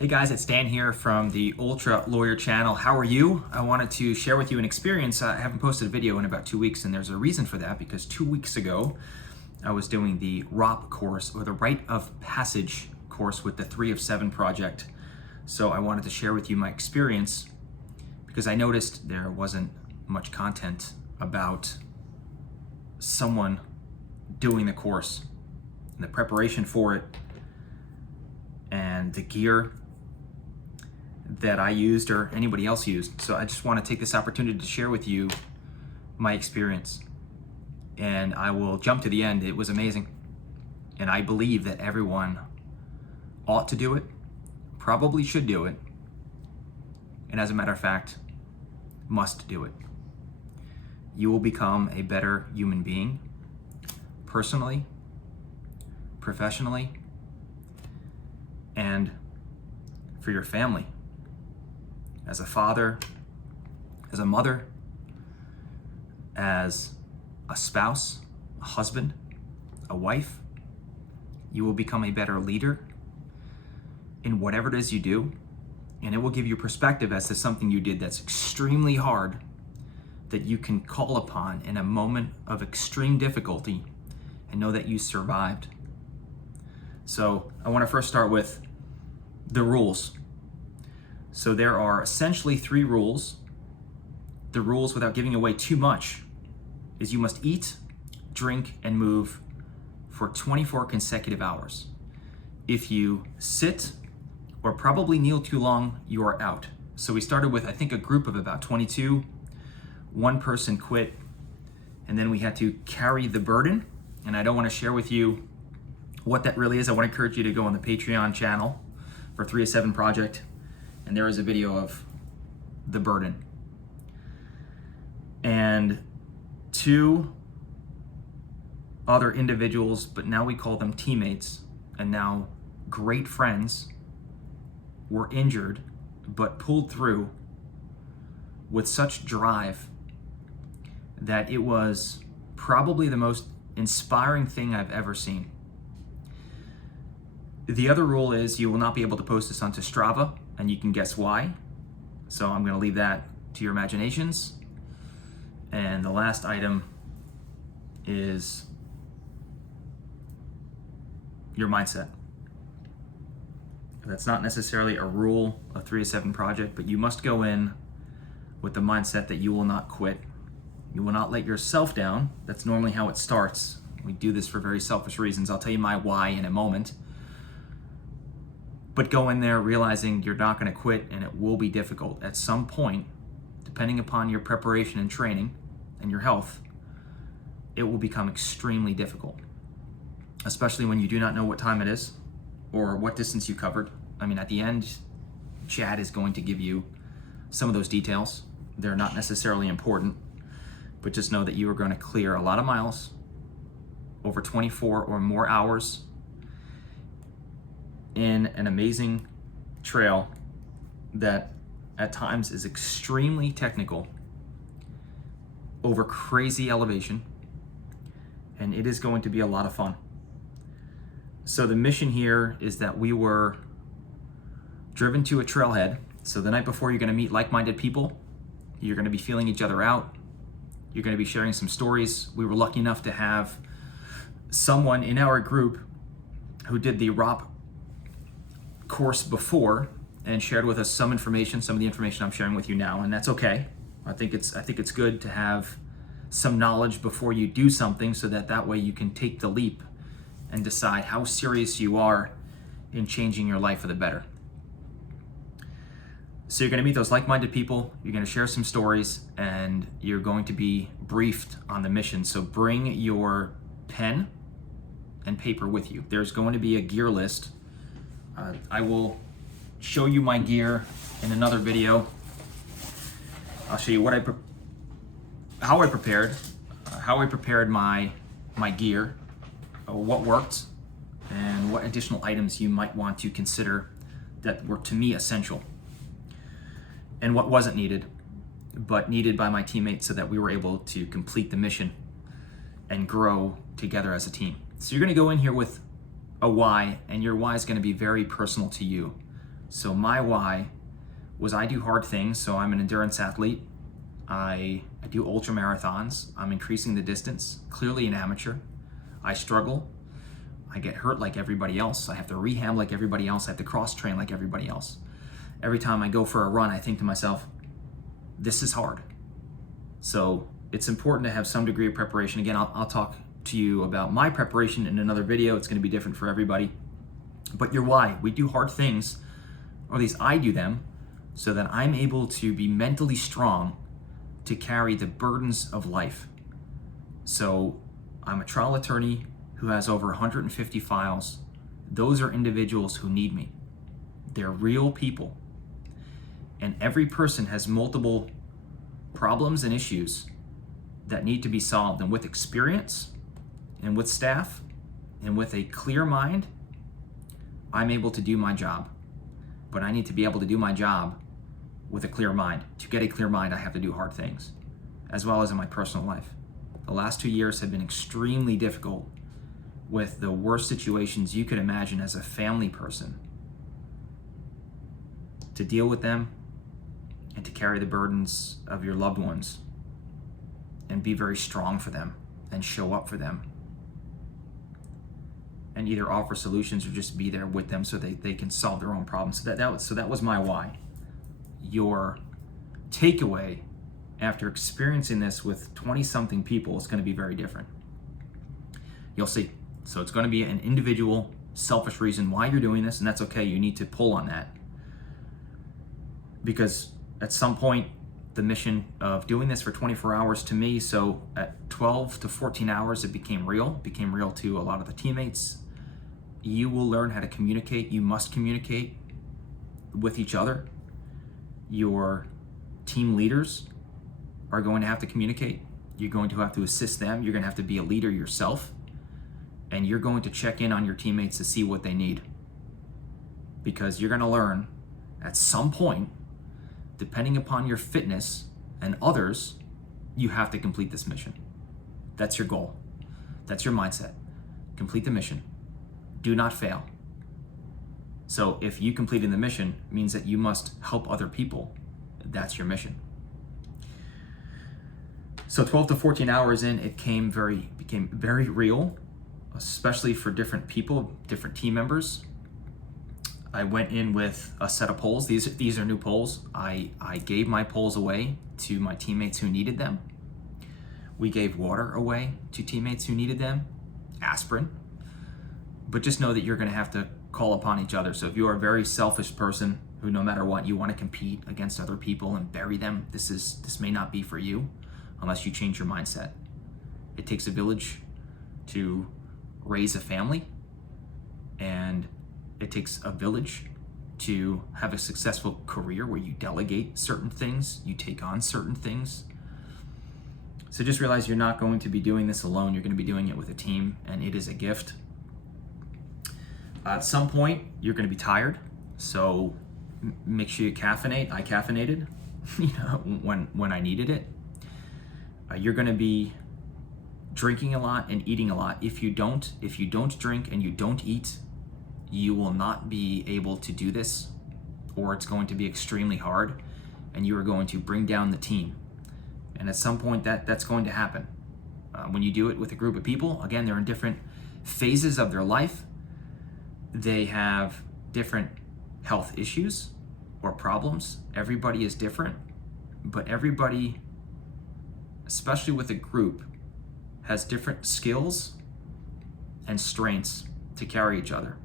Hey guys, it's Dan here from the Ultra Lawyer channel. How are you? I wanted to share with you an experience. I haven't posted a video in about 2 weeks, and there's a reason for that because 2 weeks ago I was doing the ROP course, or the Rite of Passage course, with the 3 of 7 project. So I wanted to share with you my experience because I noticed there wasn't much content about someone doing the course and the preparation for it and the gear that I used or anybody else used. So I just want to take this opportunity to share with you my experience. And I will jump to the end. It was amazing. And I believe that everyone ought to do it, probably should do it, and as a matter of fact, must do it. You will become a better human being, personally, professionally, and for your family. As a father, as a mother, as a spouse, a husband, a wife, you will become a better leader in whatever it is you do, and it will give you perspective as to something you did that's extremely hard, that you can call upon in a moment of extreme difficulty and know that you survived. So I want to first start with the rules. So there are essentially 3 rules. The rules, without giving away too much, is you must eat, drink, and move for 24 consecutive hours. If you sit or probably kneel too long, you are out. So we started with, I think, a group of about 22. One person quit, and then we had to carry the burden. And I don't want to share with you what that really is. I want to encourage you to go on the Patreon channel for 3 of 7 Project, and there is a video of the burden. And 2 other individuals, but now we call them teammates, and now great friends, were injured but pulled through with such drive that it was probably the most inspiring thing I've ever seen. The other rule is you will not be able to post this onto Strava, and you can guess why. So I'm going to leave that to your imaginations. And the last item is your mindset. That's not necessarily a rule of 3 of 7 Project, but you must go in with the mindset that you will not quit. You will not let yourself down. That's normally how it starts. We do this for very selfish reasons. I'll tell you my why in a moment. But go in there realizing you're not going to quit, and it will be difficult. At some point, depending upon your preparation and training and your health, it will become extremely difficult, especially when you do not know what time it is or what distance you covered. I mean, at the end, Chad is going to give you some of those details. They're not necessarily important, but just know that you are going to clear a lot of miles over 24 or more hours in an amazing trail that at times is extremely technical over crazy elevation, and it is going to be a lot of fun. So the mission here is that we were driven to a trailhead. So the night before, you're going to meet like-minded people. You're going to be feeling each other out. You're going to be sharing some stories. We were lucky enough to have someone in our group who did the ROP course before and shared with us some information, some of the information I'm sharing with you now, and that's okay. I think it's good to have some knowledge before you do something, so that way you can take the leap and decide how serious you are in changing your life for the better. So you're going to meet those like-minded people, you're going to share some stories, and you're going to be briefed on the mission. So bring your pen and paper with you. There's going to be a gear list. I will show you my gear in another video. I'll show you how I prepared my gear, what worked, and what additional items you might want to consider that were, to me, essential, and what wasn't needed, but needed by my teammates so that we were able to complete the mission and grow together as a team. So you're going to go in here with a why, and your why is going to be very personal to you. So my why was I do hard things. So I'm an endurance athlete. I do ultra marathons. I'm increasing the distance, clearly an amateur. I struggle. I get hurt like everybody else. I have to rehab like everybody else. I have to cross train like everybody else. Every time I go for a run, I think to myself, this is hard. So it's important to have some degree of preparation. Again, I'll talk to you about my preparation in another video. It's going to be different for everybody. But your why, we do hard things, or at least I do them, so that I'm able to be mentally strong to carry the burdens of life. So I'm a trial attorney who has over 150 files. Those are individuals who need me. They're real people. And every person has multiple problems and issues that need to be solved. And with experience and with staff and with a clear mind, I'm able to do my job. But I need to be able to do my job with a clear mind. To get a clear mind, I have to do hard things, as well as in my personal life. The last 2 years have been extremely difficult, with the worst situations you could imagine as a family person. To deal with them and to carry the burdens of your loved ones and be very strong for them and show up for them and either offer solutions or just be there with them so they can solve their own problems. So that was my why. Your takeaway after experiencing this with 20-something people is going to be very different. You'll see. So it's going to be an individual, selfish reason why you're doing this, and that's okay. You need to pull on that. Because at some point, the mission of doing this for 24 hours to me, so at 12 to 14 hours, it became real to a lot of the teammates. You will learn how to communicate. You must communicate with each other. Your team leaders are going to have to communicate. You're going to have to assist them. You're going to have to be a leader yourself. And you're going to check in on your teammates to see what they need. Because you're going to learn at some point, depending upon your fitness and others, you have to complete this mission. That's your goal. That's your mindset. Complete the mission. Do not fail. So if you completing the mission means that you must help other people, that's your mission. So 12 to 14 hours in, it became very real, especially for different people, different team members. I went in with a set of poles. These are new poles. I gave my poles away to my teammates who needed them. We gave water away to teammates who needed them, aspirin. But just know that you're going to have to call upon each other. So if you are a very selfish person who no matter what, you want to compete against other people and bury them, this may not be for you unless you change your mindset. It takes a village to raise a family, and it takes a village to have a successful career where you delegate certain things, you take on certain things. So just realize you're not going to be doing this alone. You're going to be doing it with a team, and it is a gift. At some point, you're going to be tired, so make sure you caffeinate. I caffeinated, when I needed it. You're going to be drinking a lot and eating a lot. If you don't drink and you don't eat, you will not be able to do this, or it's going to be extremely hard, and you are going to bring down the team. And at some point, that's going to happen. When you do it with a group of people, again, they're in different phases of their life. They have different health issues or problems. Everybody is different, but everybody, especially with a group, has different skills and strengths to carry each other.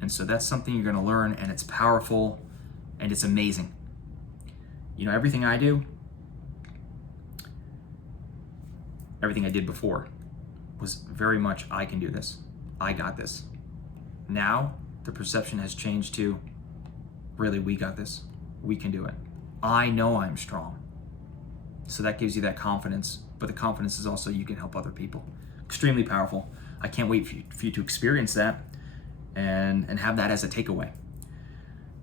And so that's something you're going to learn, and it's powerful and it's amazing. Everything I do, everything I did before was very much, I can do this. I got this. Now the perception has changed to, really, we got this. We can do it. I know I'm strong. So that gives you that confidence, but the confidence is also you can help other people. Extremely powerful. I can't wait for you to experience that and have that as a takeaway.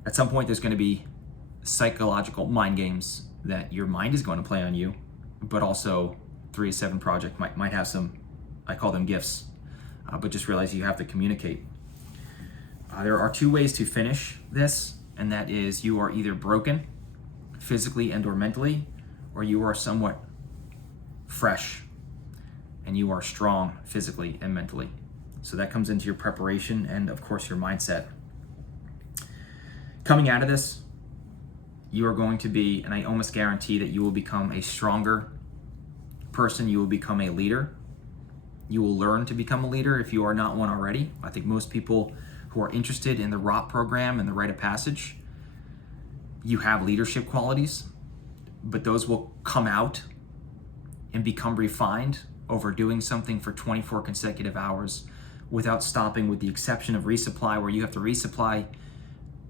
At some point, there's going to be psychological mind games that your mind is going to play on you, but also 3-7 Project might have some, I call them gifts, but just realize you have to communicate. There are two ways to finish this, and that is you are either broken physically and or mentally, or you are somewhat fresh and you are strong physically and mentally. So that comes into your preparation and of course your mindset. Coming out of this, you are going to be, and I almost guarantee that you will become a stronger person. You will become a leader. You will learn to become a leader if you are not one already. I think most people who are interested in the ROP program and the Rite of Passage, you have leadership qualities, but those will come out and become refined over doing something for 24 consecutive hours without stopping, with the exception of resupply, where you have to resupply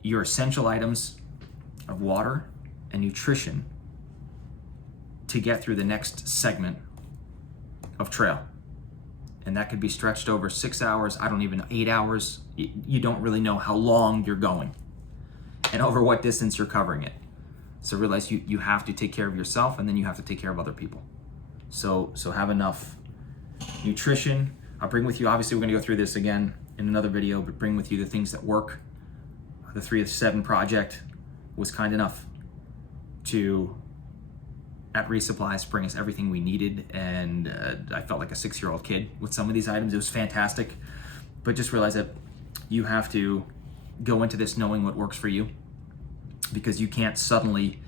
your essential items of water and nutrition to get through the next segment of trail. And that could be stretched over 6 hours, 8 hours. You don't really know how long you're going and over what distance you're covering it. So realize you have to take care of yourself, and then you have to take care of other people. So have enough nutrition. I'll bring with you, obviously we're gonna go through this again in another video, but bring with you the things that work. The 3 of 7 project was kind enough to, at Resupplies, bring us everything we needed, and I felt like a 6-year-old kid with some of these items. It was fantastic, but just realize that you have to go into this knowing what works for you, because you can't suddenly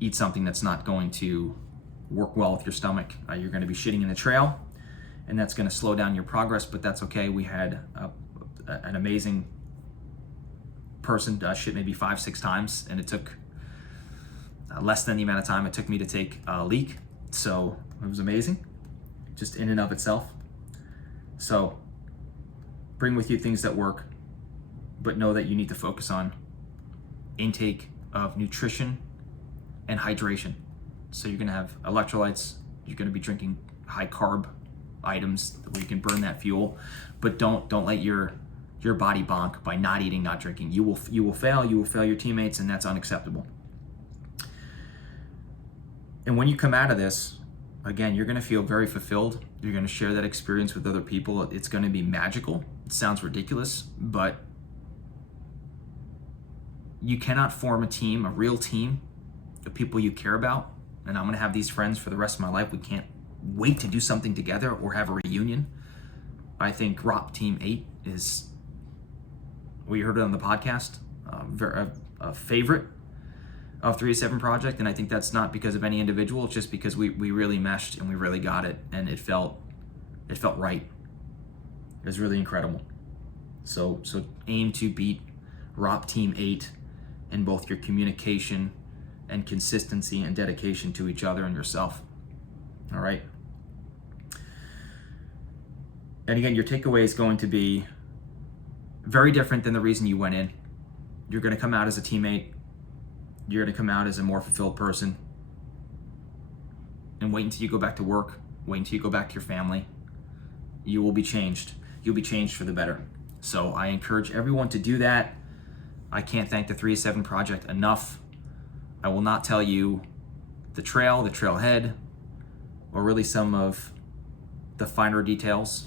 eat something that's not going to work well with your stomach. You're going to be shitting in the trail, and that's going to slow down your progress, but that's okay. We had an amazing person shit maybe 5-6 times, and it took less than the amount of time it took me to take a leak. So it was amazing, just in and of itself. So bring with you things that work, but know that you need to focus on intake of nutrition and hydration. So you're gonna have electrolytes, you're gonna be drinking high carb items where you can burn that fuel, but don't let your body bonk by not eating, not drinking. You will fail your teammates, and that's unacceptable. And when you come out of this, again, you're gonna feel very fulfilled. You're gonna share that experience with other people. It's gonna be magical. It sounds ridiculous, but you cannot form a team, a real team of people you care about. And I'm gonna have these friends for the rest of my life. We can't wait to do something together or have a reunion. I think ROP Team 8 is, we heard it on the podcast, a favorite of 3 of 7 project, and I think that's not because of any individual. It's just because we really meshed and we really got it, and it felt right. It was really incredible. So aim to beat ROP Team 8 in both your communication and consistency and dedication to each other and yourself. All right. And again, your takeaway is going to be very different than the reason you went in. You're going to come out as a teammate. You're going to come out as a more fulfilled person. And wait until you go back to work. Wait until you go back to your family. You will be changed. You'll be changed for the better. So I encourage everyone to do that. I can't thank the 3 of 7 project enough. I will not tell you the trailhead, or really some of the finer details.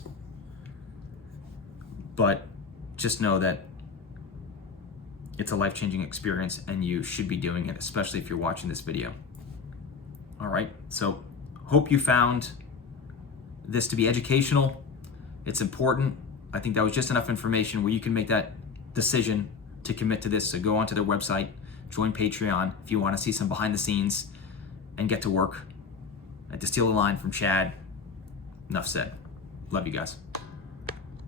But just know that it's a life-changing experience, and you should be doing it, especially if you're watching this video. All right, so hope you found this to be educational. It's important. I think that was just enough information where you can make that decision to commit to this. So go onto their website, join Patreon if you want to see some behind the scenes, and get to work. To steal a line from Chad, enough said. Love you guys.